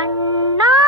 கண்ணா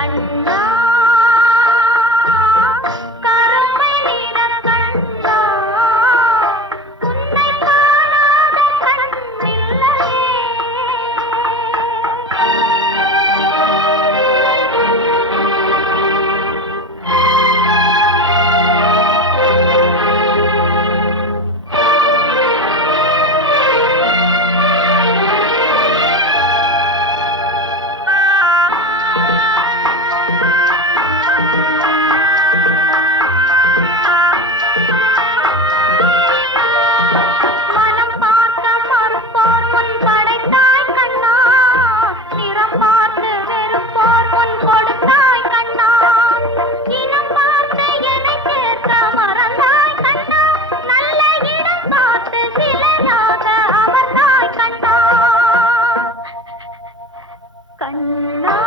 கண்ணா अन्ना